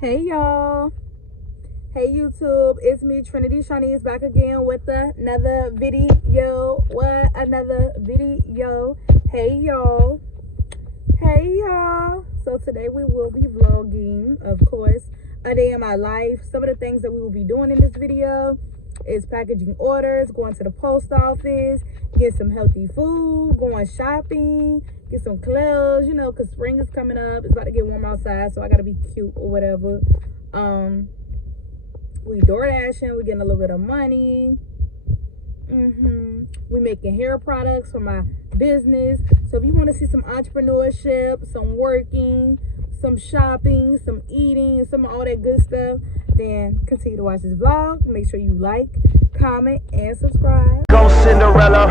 Hey y'all, hey YouTube, it's me Trinity Shawnee's back again with another video. Another video. Hey y'all, so today we will be vlogging, of course, a day in my life. Some of the things that we will be doing in this video is packaging orders, going to the post office, get some healthy food, going shopping, get some clothes, you know, because spring is coming up. It's about to get warm outside, so I gotta be cute or whatever. We doordashing, we getting a little bit of money. We making hair products for my business. So if you want to see some entrepreneurship, some working, some shopping, some eating, and some of all that good stuff, then continue to watch this vlog. Make sure you like, comment, and subscribe. Go Cinderella,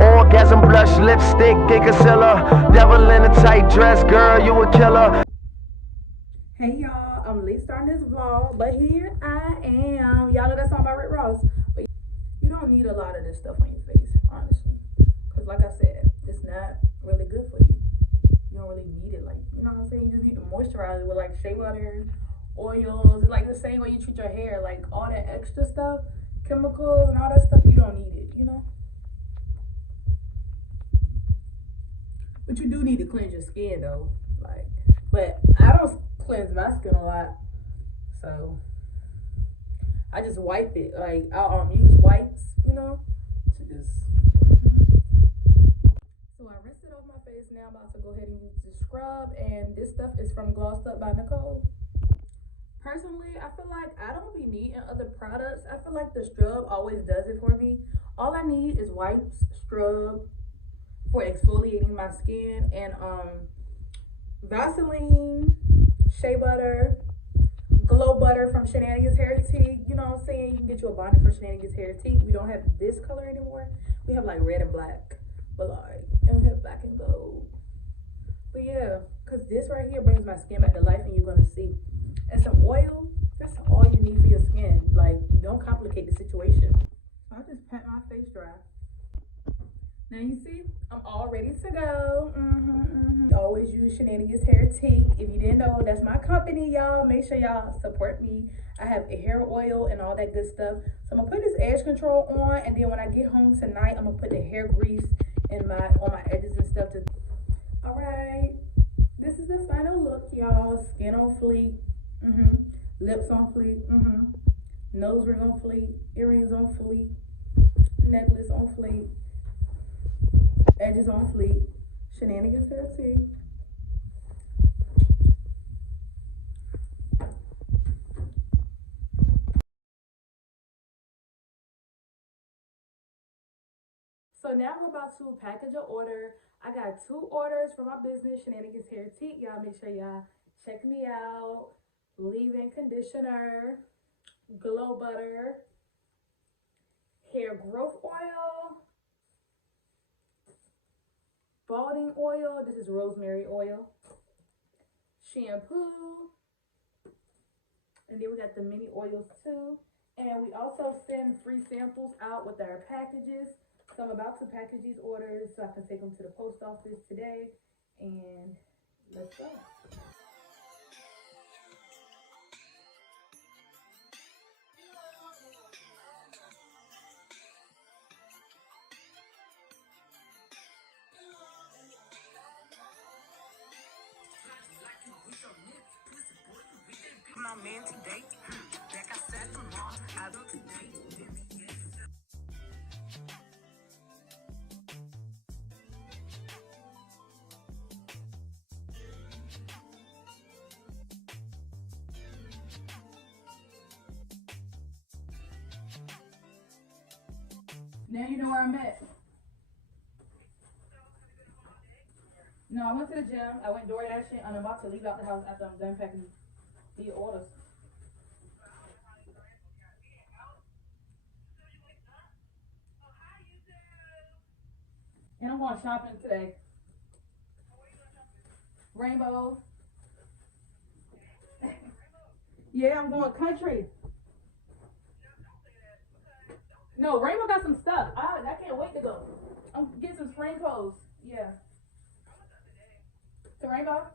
orgasm, blush, lipstick, Gigasilla, devil in a tight dress, girl, you a killer. Hey y'all, I'm late starting this vlog, but here I am. Y'all know that song by Rick Ross, but you don't need a lot of this stuff on your face, honestly, because like I said, it's not really good for you. You don't really need it, like, you know what I'm saying? You just need to moisturize it with like shea butter, oils. It's like the same way you treat your hair, like all that extra stuff, chemicals and all that stuff, you don't need it, you know? But you do need to cleanse your skin though, like, but I don't cleanse my skin a lot, so I just wipe it. Like I'll use wipes, you know, to just. So I rinsed it off my face. Now I'm about to go ahead and use the scrub, and this stuff is from Glossed Up by Nicole. Personally, I feel like I don't be needing other products. I feel like the scrub always does it for me. All I need is wipes, scrub for exfoliating my skin, and Vaseline, shea butter, glow butter from Shenanigans Hair Tea. You know what I'm saying? You can get you a bonnet from Shenanigans Hair Tea. We don't have this color anymore. We have like red and black, but like, and we have black and gold. But yeah, because this right here brings my skin back to life, and you're gonna see. And some oil, that's all you need for your skin. Like, don't complicate the situation. So I just pat my face dry. Now you see, I'm all ready to go. Always use Shenanigans Hair Tea. If you didn't know, that's my company, y'all. Make sure y'all support me. I have a hair oil and all that good stuff. So I'm gonna put this edge control on, and then when I get home tonight, I'm gonna put the hair grease in on my edges and stuff. All right, this is the final look, y'all. Skin on fleek. Lips on fleek. Nose ring on fleek. Earrings on fleek. Necklace on fleek. Edges on fleek. Shenanigans Hair Tea. So now we're about to package an order. I got 2 orders for my business, Shenanigans Hair Tea. Y'all make sure y'all check me out. Leave-in conditioner, glow butter, hair growth oil, balding oil. This is rosemary oil, shampoo, and then we got the mini oils too. And we also send free samples out with our packages. So I'm about to package these orders so I can take them to the post office today, and let's go. My man today, like I said, tomorrow, I do today. Now you know where I'm at. No, I went to the gym. I went door dashing, and I'm about to leave out the house after I'm done packing the orders. And I'm going shopping today. Rainbow. Yeah, I'm going country. No, Rainbow got some stuff. I can't wait to go. I'm getting some spring clothes. Yeah. To Rainbow?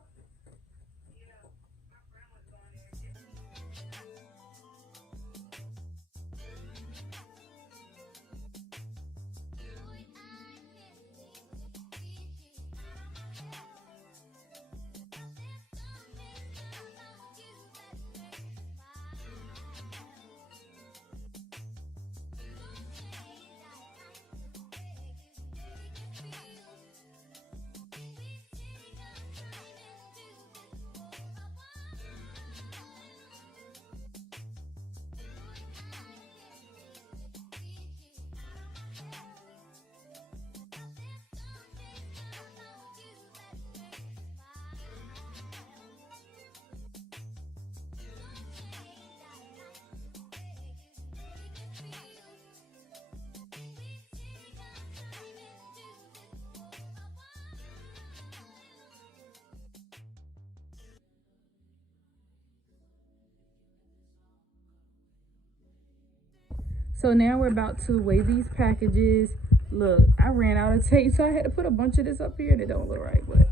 So now we're about to weigh these packages. Look, I ran out of tape, so I had to put a bunch of this up here. That don't look right, but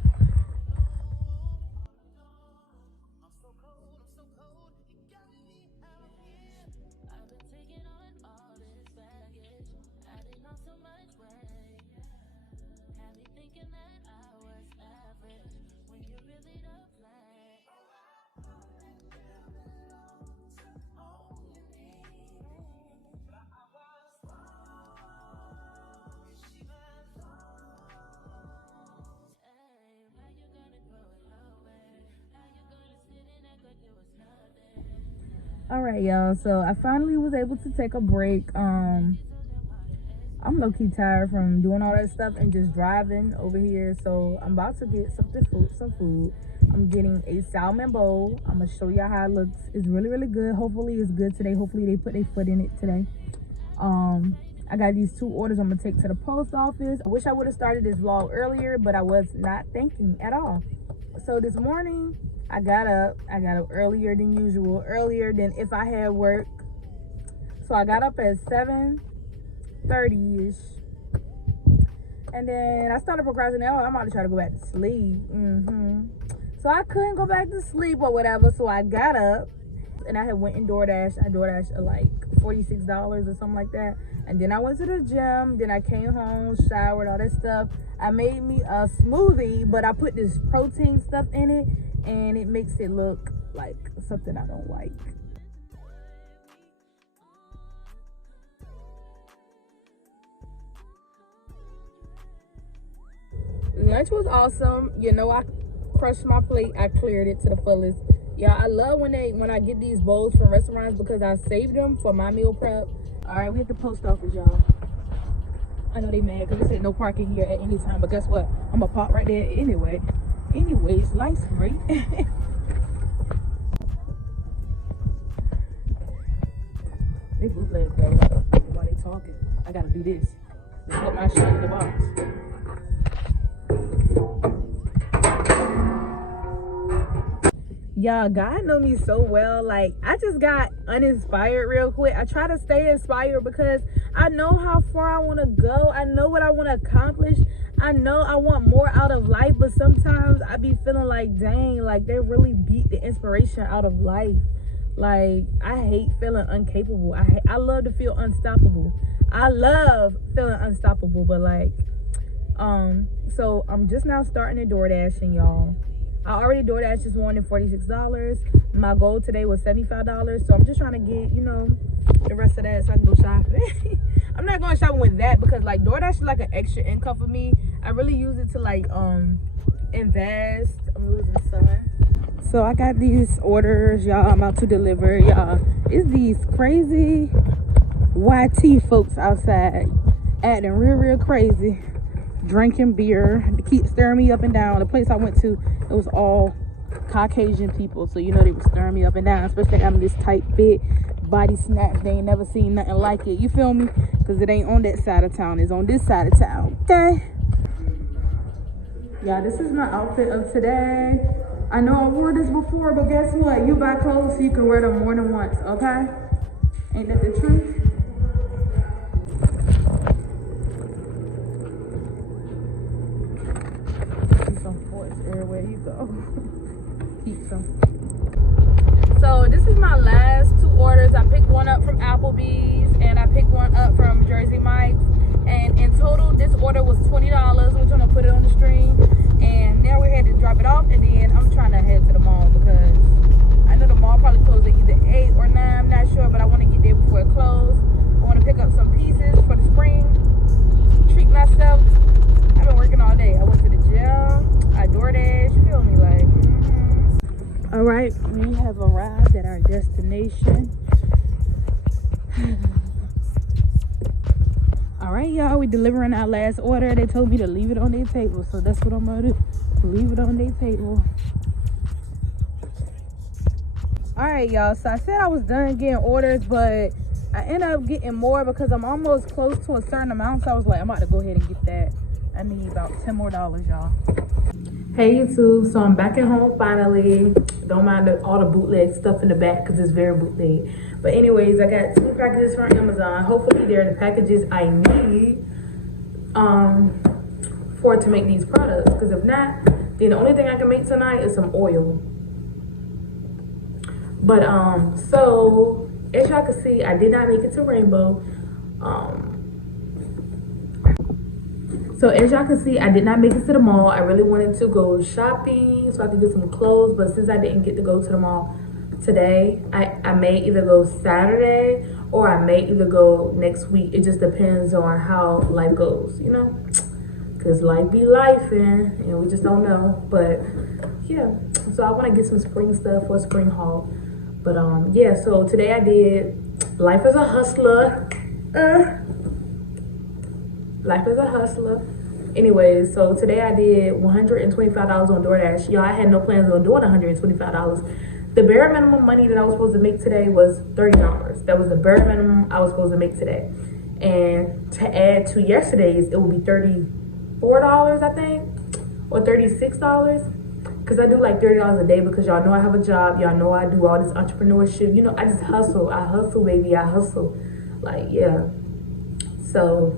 all right, y'all. So I finally was able to take a break. I'm low-key tired from doing all that stuff and just driving over here. So I'm about to get some food. I'm getting a salmon bowl. I'm gonna show y'all how it looks. It's really, really good. Hopefully it's good today. Hopefully they put their foot in it today. I got these 2 orders I'm gonna take to the post office. I wish I would have started this vlog earlier, but I was not thinking at all. So this morning I got up earlier than usual, earlier than if I had work. So I got up at 7:30ish, and then I started procrastinating. Oh, I'm about to try to go back to sleep. So I couldn't go back to sleep or whatever. So I got up and I had went in DoorDash. I DoorDashed like $46 or something like that. And then I went to the gym. Then I came home, showered, all that stuff. I made me a smoothie, but I put this protein stuff in it, and it makes it look like something I don't like. Lunch was awesome. You know, I crushed my plate. I cleared it to the fullest. Yeah, I love when I get these bowls from restaurants because I saved them for my meal prep. All right, we hit the post office, y'all. I know they mad because they said no parking here at any time, but guess what? I'm gonna park right there anyway. Anyways, life's great. They bootleg, bro. While they talking, I gotta do this. Just put my shit in the box. Y'all, God know me so well. Like, I just got uninspired real quick. I try to stay inspired because I know how far I want to go. I know what I want to accomplish. I know I want more out of life, but sometimes I be feeling like, dang, like they really beat the inspiration out of life. Like, I hate feeling incapable. I love to feel unstoppable. I love feeling unstoppable, but like, so I'm just now starting to DoorDash, and y'all, I already DoorDashed this morning $46. My goal today was $75, so I'm just trying to get, you know, the rest of that so I can go shopping. I'm not going shopping with that because like DoorDash is like an extra income for me. I really use it to like invest. I'm losing the sun. So I got these orders, y'all. I'm about to deliver, y'all. It's these crazy YT folks outside acting real crazy, drinking beer. They keep staring me up and down. The place I went to, it was all Caucasian people, so you know they were staring me up and down, especially I'm this tight fit, body snatch. They ain't never seen nothing like it, you feel me? Because it ain't on that side of town, it's on this side of town. Okay, yeah, this is my outfit of today. I know I wore this before, but guess what? You buy clothes so you can wear them more than once, okay? Ain't that the truth? Keep some force everywhere you go. Keep some. So this is my last 2 orders. I picked one up from Applebee's and I picked one up from Jersey Mike's. And in total, this order was $20, which I'm gonna put it on the screen. And now we're headed to drop it off, and then I'm trying to head to the mall because I know the mall probably closes at either 8 or 9. I'm not sure, but I want to get there before it closes. I want to pick up some pieces for the spring, treat myself. I've been working all day. I went to the gym, I DoorDash, you feel me? Like, All right, we have arrived at our destination. All right, y'all, we delivering our last order. They told me to leave it on their table, so that's what I'm gonna do. Leave it on their table. All right, y'all, so I said I was done getting orders, but I ended up getting more because I'm almost close to a certain amount. So I was like, I'm about to go ahead and get that. I need about $10 more, y'all. Hey YouTube, so I'm back at home finally. Don't mind all the bootleg stuff in the back because it's very bootleg. But anyways, I got 2 packages from Amazon. Hopefully they're the packages I need for to make these products. Because if not, then the only thing I can make tonight is some oil. But so as y'all can see, I did not make it to Rainbow. So as y'all can see, I did not make it to the mall. I really wanted to go shopping so I could get some clothes, but since I didn't get to go to the mall today, I may either go Saturday or I may either go next week. It just depends on how life goes, you know? Because life be life and we just don't know. But yeah, so I want to get some spring stuff for spring haul. But yeah, so today I did Life as a Hustler. Life is a hustler. Anyways, so today I did $125 on DoorDash. Y'all, I had no plans on doing $125. The bare minimum money that I was supposed to make today was $30. That was the bare minimum I was supposed to make today. And to add to yesterday's, it would be $34, I think, or $36. Because I do like $30 a day because y'all know I have a job. Y'all know I do all this entrepreneurship. You know, I just hustle. I hustle, baby. I hustle. Like, yeah. So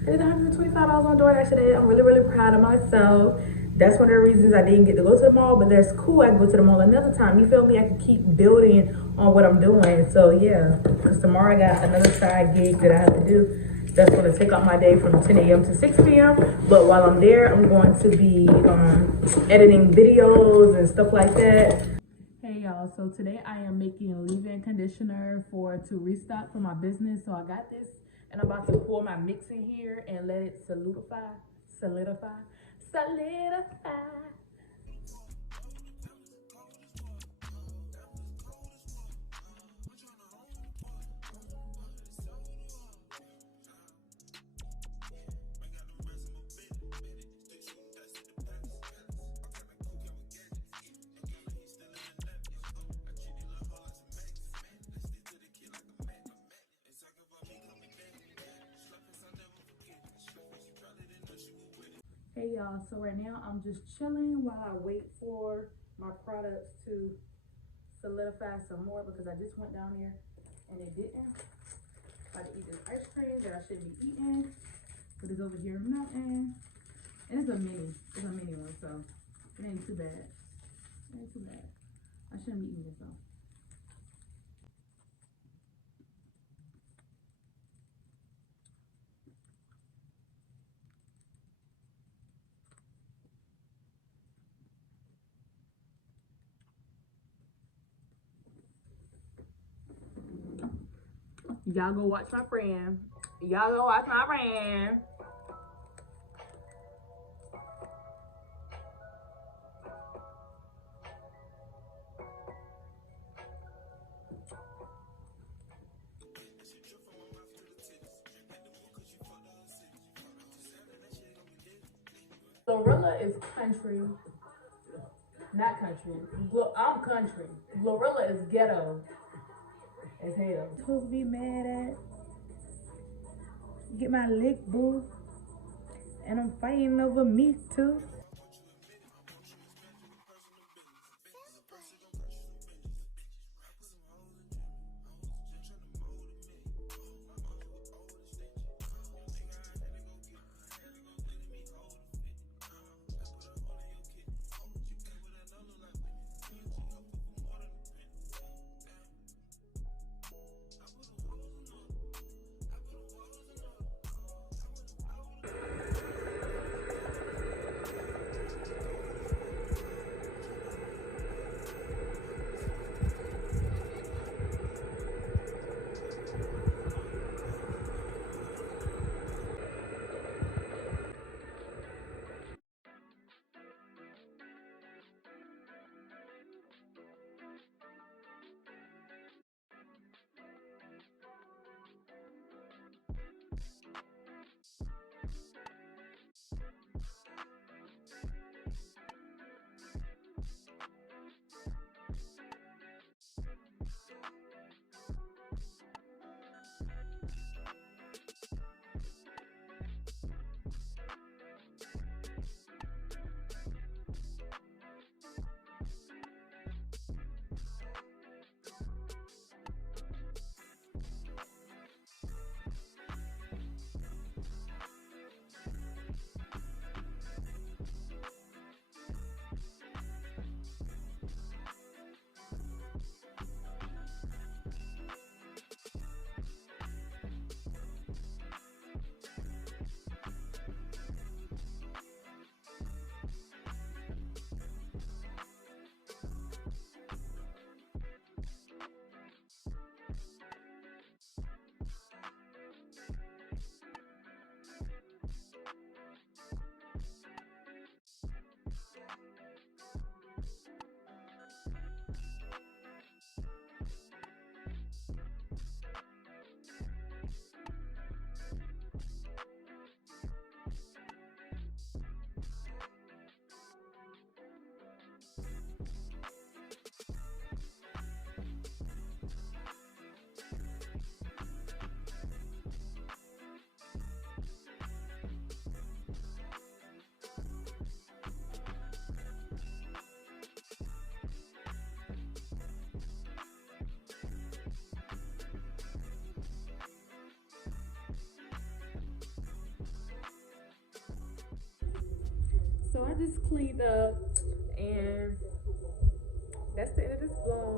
I did $125 on DoorDash today. I'm really, really proud of myself. That's one of the reasons I didn't get to go to the mall, but that's cool. I can go to the mall another time. You feel me? I can keep building on what I'm doing. So yeah, because tomorrow I got another side gig that I have to do. That's going to take up my day from 10 a.m. to 6 p.m. But while I'm there, I'm going to be editing videos and stuff like that. Hey y'all, so today I am making leave-in conditioner to restock for my business. So I got this. And I'm about to pour my mix in here and let it solidify. Hey y'all, so right now I'm just chilling while I wait for my products to solidify some more because I just went down there and it didn't. About to eat this ice cream that I shouldn't be eating, but it's over here melting. And it's a mini one, so it ain't too bad. It ain't too bad. I shouldn't be eating this though. Y'all go watch my friend. Y'all go watch my friend. Glorilla is country. Not country. I'm country. Glorilla is ghetto as hell. Supposed to be mad at. Get my lick, boo. And I'm fighting over me too. So I just cleaned up, and that's the end of this vlog.